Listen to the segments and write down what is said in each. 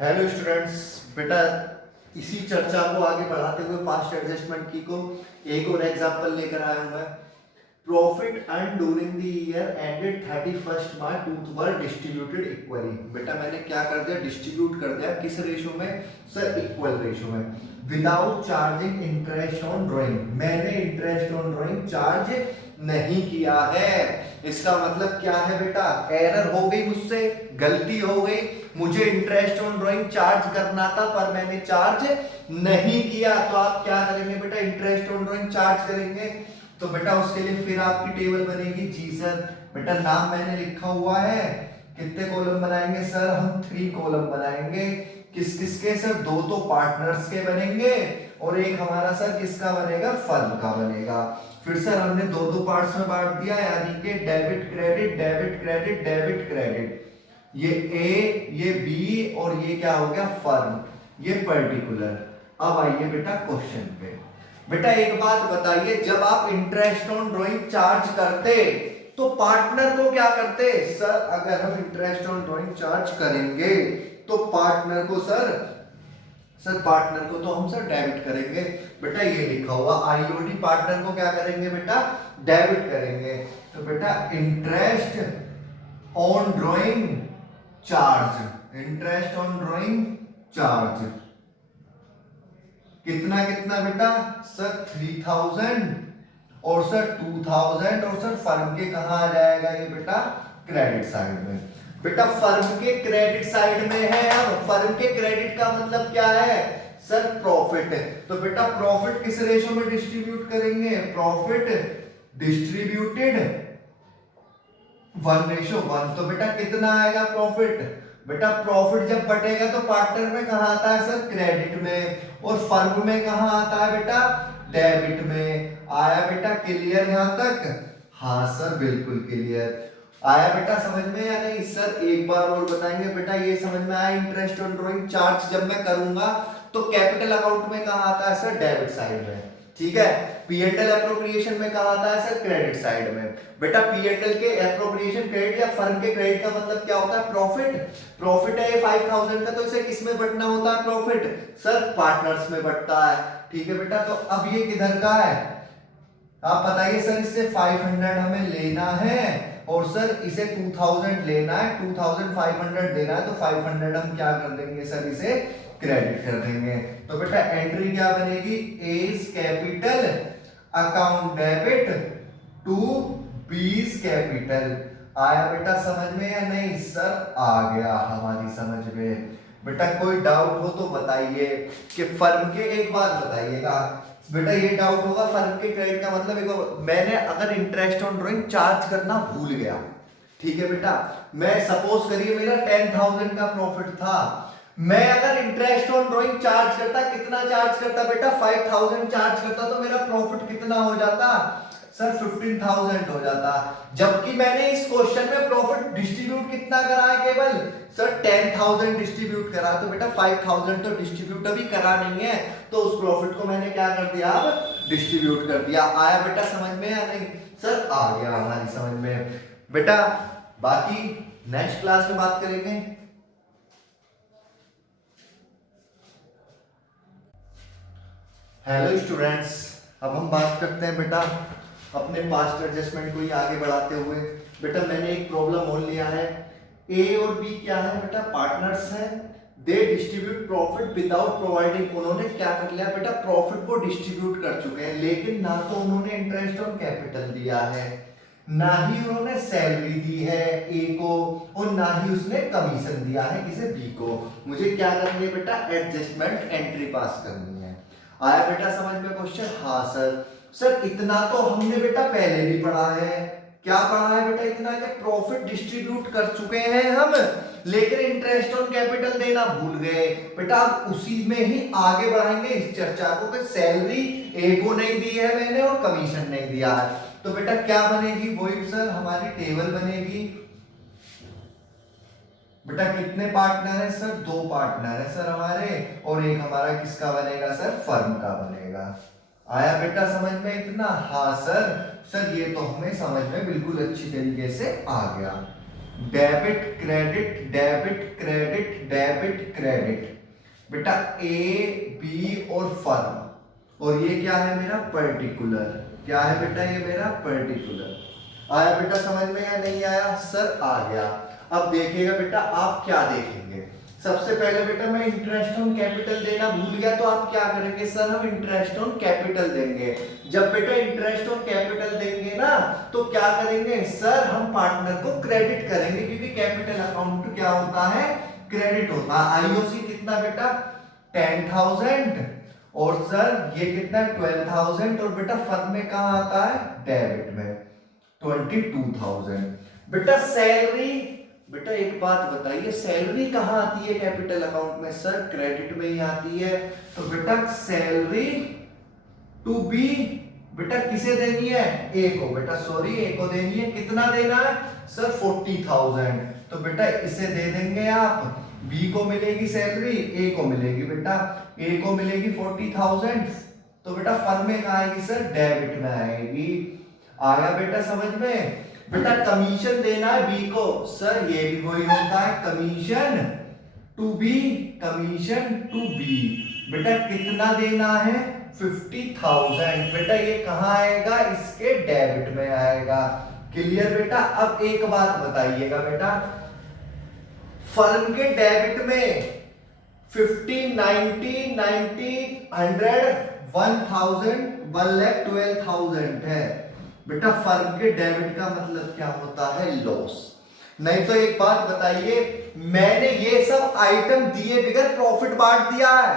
Hello students. बेटा इसी चर्चा को आगे बढ़ाते हुए पास्ट एडजस्टमेंट की को एक और एग्जांपल लेकर आया हूं मैं। Profit earn during the year ended 31 March 2 were distributed equally. बेटा मैंने क्या कर दिया, डिस्ट्रीब्यूट कर दिया किस रेशो में सर, इक्वल रेशो में, without charging interest on drawing. मैंने इंटरेस्ट ऑन ड्राइंग चार्ज नहीं किया है। इसका मतलब क्या है बेटा, एरर हो गई मुझसे, गलती हो गई, मुझे इंटरेस्ट ऑन ड्राइंग चार्ज करना था पर मैंने चार्ज नहीं किया। तो आप क्या करेंगे बेटा, इंटरेस्ट ऑन ड्राइंग चार्ज करेंगे। तो बेटा उसके लिए फिर आपकी टेबल बनेगी। जी सर, बेटा नाम मैंने लिखा हुआ है, कितने कॉलम बनाएंगे सर, हम 3 कॉलम बनाएंगे। किस किस के सर, 2 तो पार्टनर्स के बनेंगे और एक हमारा सर किसका बनेगा, फर्म का बनेगा। फिर सर हमने 2 पार्ट्स में बांट दिया, यानी कि debit credit debit credit debit credit. ये ए, ये बी और ये क्या हो गया, फर्म, ये पर्टिकुलर। अब आइए बेटा क्वेश्चन पे। बेटा एक बात बताइए, जब आप इंटरेस्ट ऑन ड्राइंग चार्ज करते तो पार्टनर को क्या करते सर? अगर हम इंटरेस्ट ऑन ड्राइंग चार्ज करेंगे तो पार्टनर को सर पार्टनर को तो हम सर डेबिट करेंगे। बेटा ये लिखा हुआ आईओडी, पार्टनर को क्या करेंगे बेटा, डेबिट करेंगे। तो बेटा interest on drawing charge, interest on drawing charge कितना कितना बेटा सर, 3000 और सर 2000 और सर फर्म के कहा आ जाएगा ये बेटा, क्रेडिट साइड में। बेटा फर्म के क्रेडिट साइड में है। अब फर्म के क्रेडिट का मतलब क्या है सर, प्रॉफिट। तो बेटा प्रॉफिट किस रेशो में डिस्ट्रीब्यूट करेंगे, प्रॉफिट डिस्ट्रीब्यूटेड 1:1। तो बेटा कितना आएगा प्रॉफिट, बेटा प्रॉफिट जब बटेगा तो पार्टनर में कहा आता है सर, क्रेडिट में, और फर्म में कहा आता है बेटा, डेबिट में। आया बेटा क्लियर यहां तक? हाँ सर बिल्कुल क्लियर आया बेटा, समझ में या नहीं सर? एक बार और बताएंगे बेटा, ये समझ में आया, इंटरेस्ट ऑन ड्राइंग चार्ज जब मैं करूंगा तो कैपिटल अकाउंट में कहा आता है सर, डेबिट साइड में, ठीक है। पीएनएल एप्रोप्रिएशन में कहा आता है सर, क्रेडिट साइड में। बेटा पीएनएल के एप्रोप्रिएशन क्रेडिट या फर्म के क्रेडिट का मतलब क्या होता है, प्रॉफिट। प्रॉफिट है 5000 का, तो इसे किस में बंटना होता है प्रॉफिट, सर पार्टनर्स में बंटता है, ठीक है बेटा। तो अब ये किधर का है, आप बताइए सर, इससे 500 हमें लेना है और सर इसे 2000 लेना है, 2500 देना है, तो 500 हम क्या कर देंगे सर, इसे क्रेडिट कर देंगे। तो बेटा एंट्री क्या बनेगी, as capital account debit to B's capital. आया बेटा समझ में या नहीं सर? आ गया हमारी समझ में। बेटा कोई डाउट हो तो बताइए कि फर्म के, एक बात बताइएगा बेटा, ये डाउट होगा फर्म के क्रेडिट का मतलब, एक मैंने अगर इंटरेस्ट ऑन ड्राइंग चार्ज करना भूल गया, ठीक है बेटा, मैं सपोज करिए मेरा 10,000 का प्रॉफिट था, मैं अगर इंटरेस्ट ऑन ड्राइंग चार्ज करता, कितना चार्ज करता बेटा, 5000 चार्ज करता, तो मेरा प्रॉफिट कितना हो जाता सर, 15,000 हो जाता। जबकि मैंने इस क्वेश्चन में प्रॉफिट डिस्ट्रीब्यूट कितना करा है, केवल सर 10,000 डिस्ट्रीब्यूट करा। तो बेटा 5,000 तो डिस्ट्रीब्यूट अभी करा नहीं है, तो उस प्रॉफिट को मैंने क्या कर दिया, अब डिस्ट्रीब्यूट कर दिया। आया बेटा समझ में या नहीं सर? आ गया हमारी समझ में बेटा। बाकी नेक्स्ट क्लास में बात करेंगे। हेलो स्टूडेंट्स, अब हम बात करते हैं बेटा अपने पास्ट एडजस्टमेंट को ही आगे बढ़ाते हुए। बेटा मैंने एक प्रॉब्लम और लिया है, ए और बी क्या है बेटा, पार्टनर्स हैं, दे डिस्ट्रीब्यूट प्रॉफिट विदाउट प्रोवाइडिंग। उन्होंने क्या कर लिया बेटा, प्रॉफिट को डिस्ट्रीब्यूट कर चुके हैं, लेकिन ना तो उन्होंने इंटरेस्ट ऑन कैपिटल दिया है, ना ही उन्होंने सैलरी दी है ए को, और ना ही उसने कमीशन दिया है किसे, बी को। मुझे क्या करनी है बेटा, एडजस्टमेंट एंट्री पास करनी है। आया बेटा समझ में क्वेश्चन? हाँ सर। सर इतना तो हमने बेटा पहले भी पढ़ा है। क्या पढ़ा है बेटा, इतना कि प्रॉफिट डिस्ट्रीब्यूट कर चुके हैं हम, लेकिन इंटरेस्ट ऑन कैपिटल देना भूल गए। बेटा आप उसी में ही आगे बढ़ाएंगे इस चर्चा को कि सैलरी ए को नहीं दी है मैंने और कमीशन नहीं दिया है। तो बेटा क्या बनेगी, वही सर हमारी टेबल बनेगी। बेटा कितने पार्टनर है सर, 2 पार्टनर है सर हमारे, और एक हमारा किसका बनेगा सर, फर्म का बनेगा। आया बेटा समझ में इतना? हाँ सर। सर ये तो हमें समझ में बिल्कुल अच्छी तरीके से आ गया। Debit credit debit credit debit credit. बेटा ए बी और फर्म, और ये क्या है मेरा पर्टिकुलर, क्या है बेटा ये मेरा पर्टिकुलर। आया बेटा समझ में या नहीं आया? सर आ गया। अब देखिएगा बेटा आप क्या देखेंगे, सबसे पहले बेटा मैं इंटरेस्ट ऑन कैपिटल देना भूल गया, तो आप क्या करेंगे? सर हम इंटरेस्ट ऑन कैपिटल देंगे। जब बेटा इंटरेस्ट ऑन कैपिटल देंगे ना तो क्या करेंगे? सर हम पार्टनर को क्रेडिट करेंगे, क्योंकि कैपिटल अकाउंट क्या होता है? क्रेडिट होता है। आईओसी कितना बेटा? 10,000, और सर ये कितना? 12,000, और बेटा फर्म में कहाँ आता है? डेबिट में 22,000। बेटा सैलरी, बेटा एक बात बताइए, सैलरी कहाँ आती है कैपिटल अकाउंट में? सर क्रेडिट में ही आती है। तो बेटा सैलरी टू बी बेटा किसे देनी है? ए को। बेटा सॉरी ए को देनी है। कितना देना है? सर 40,000। तो बेटा इसे दे देंगे आप, बी को मिलेगी सैलरी, ए को मिलेगी बेटा, ए को मिलेगी 40,000। तो बेटा फर्म में कहाँ आएगी? सर डेबिट में आएगी। आया बेटा समझ में? बेटा कमीशन देना है बी को, सर ये भी वही होता है commission to B, commission to B. बेटा कितना देना है? 50,000। बेटा ये कहाँ आएगा? इसके डेबिट में आएगा। क्लियर बेटा? अब एक बात बताइएगा बेटा, फर्म के डेबिट में 50, 90, 90, 100, 1,000, 1,12,000 है। बेटा फर्म के डेबिट का मतलब क्या होता है? लॉस। नहीं तो एक बात बताइए, मैंने ये सब आइटम दिए बगैर प्रॉफिट बांट दिया है,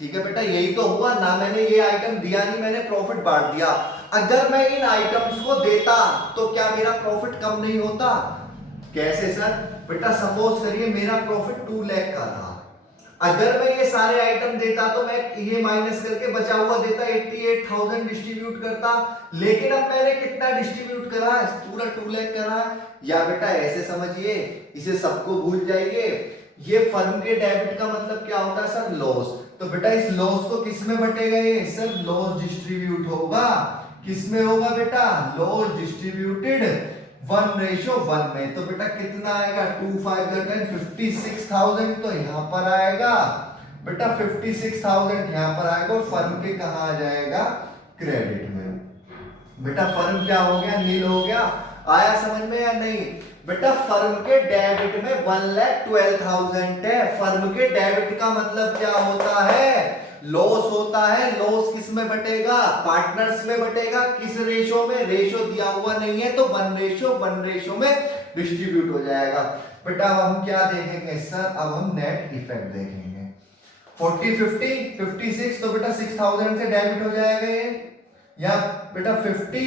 ठीक है बेटा यही तो हुआ ना, मैंने ये आइटम दिया नहीं, मैंने प्रॉफिट बांट दिया। अगर मैं इन आइटम्स को देता तो क्या मेरा प्रॉफिट कम नहीं होता? कैसे सर? बेटा सपोज करिए मेरा प्रॉफिट 2 लाख का था, अगर मैं ये सारे आइटम देता तो मैं ये माइनस करके बचा हुआ देता 88,000 डिस्ट्रीब्यूट करता, लेकिन अब मैंने कितना डिस्ट्रीब्यूट करा है? पूरा 2 लाख करा है। या बेटा ऐसे समझिए, इसे सबको भूल जाइए, ये फर्म के डेबिट का मतलब क्या होता है? Sir loss. तो बेटा इस लॉस को किस में बटेगा? ये सर लॉस डिस्ट्रीब्यूट होगा, किस में होगा बेटा? लॉस डिस्ट्रीब्यूटेड 1:1 में। तो बेटा कितना आएगा? 2 5 10 56,000 तो यहां पर आएगा बेटा, 56,000 यहां पर आएगा, और फर्म के कहां आ जाएगा? क्रेडिट में। बेटा फर्म क्या हो गया? नील हो गया। आया समझ में या नहीं? बेटा फर्म के डेबिट में 1,12,000 है। फर्म के डेबिट का मतलब क्या होता है? लॉस होता है। लॉस किस में बटेगा? पार्टनर्स में बटेगा। किस रेशो में? रेशो दिया हुआ नहीं है तो 1:1 रेशो में डिस्ट्रीब्यूट हो जाएगा। बेटा अब हम क्या देखेंगे? सर अब हम नेट इफेक्ट देखेंगे। 40 50 56, तो बेटा 6,000 से डेबिट हो जाएगा ये, या बेटा 50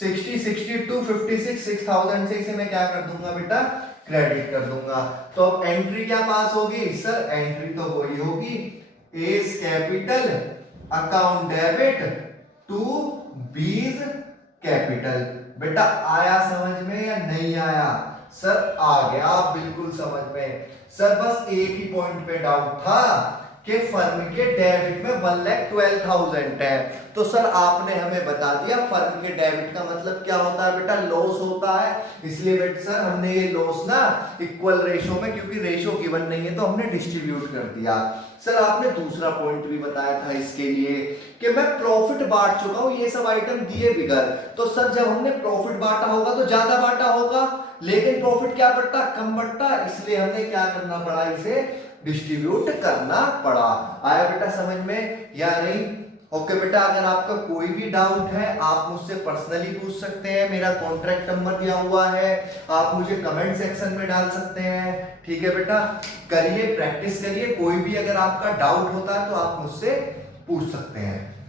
60 62 56 6,000 से इसे मैं क्या कर दूंगा बेटा? क्रेडिट कर दूंगा। तो अब एंट्री क्या पास होगी? सर एंट्री तो वही होगी, as capital account debit to B's capital. बेटा आया समझ में या नहीं आया? सर आ गया बिल्कुल समझ में। सर बस एक ही पॉइंट पे डाउट था कि फर्म के डेबिट में 1,12,000 है, तो सर आपने हमें बता दिया फर्म के डेबिट का मतलब क्या होता है बेटा? लॉस होता है। इसलिए बेटा सर हमने ये लॉस ना इक्वल रेशो में, क्योंकि रेशो गिवन नहीं है तो हमने डिस्ट्रीब्यूट कर दिया। सर आपने दूसरा पॉइंट भी बताया था इसके लिए कि मैं प्रॉफिट बांट चुका हूं ये सब आइटम दिए बिगर, तो सर जब हमने प्रॉफिट बांटा होगा तो ज्यादा बांटा होगा, लेकिन प्रॉफिट क्या बढ़ता? कम बढ़ता, इसलिए हमने क्या करना पड़ा? इसे डिस्ट्रीब्यूट करना पड़ा। आया बेटा समझ में या नहीं? ओके बेटा, अगर आपका कोई भी डाउट है आप मुझसे पर्सनली पूछ सकते हैं, मेरा कॉन्टैक्ट नंबर दिया हुआ है, आप मुझे कमेंट सेक्शन में डाल सकते हैं। ठीक है बेटा, करिए प्रैक्टिस करिए, कोई भी अगर आपका डाउट होता है तो आप मुझसे पूछ सकते हैं।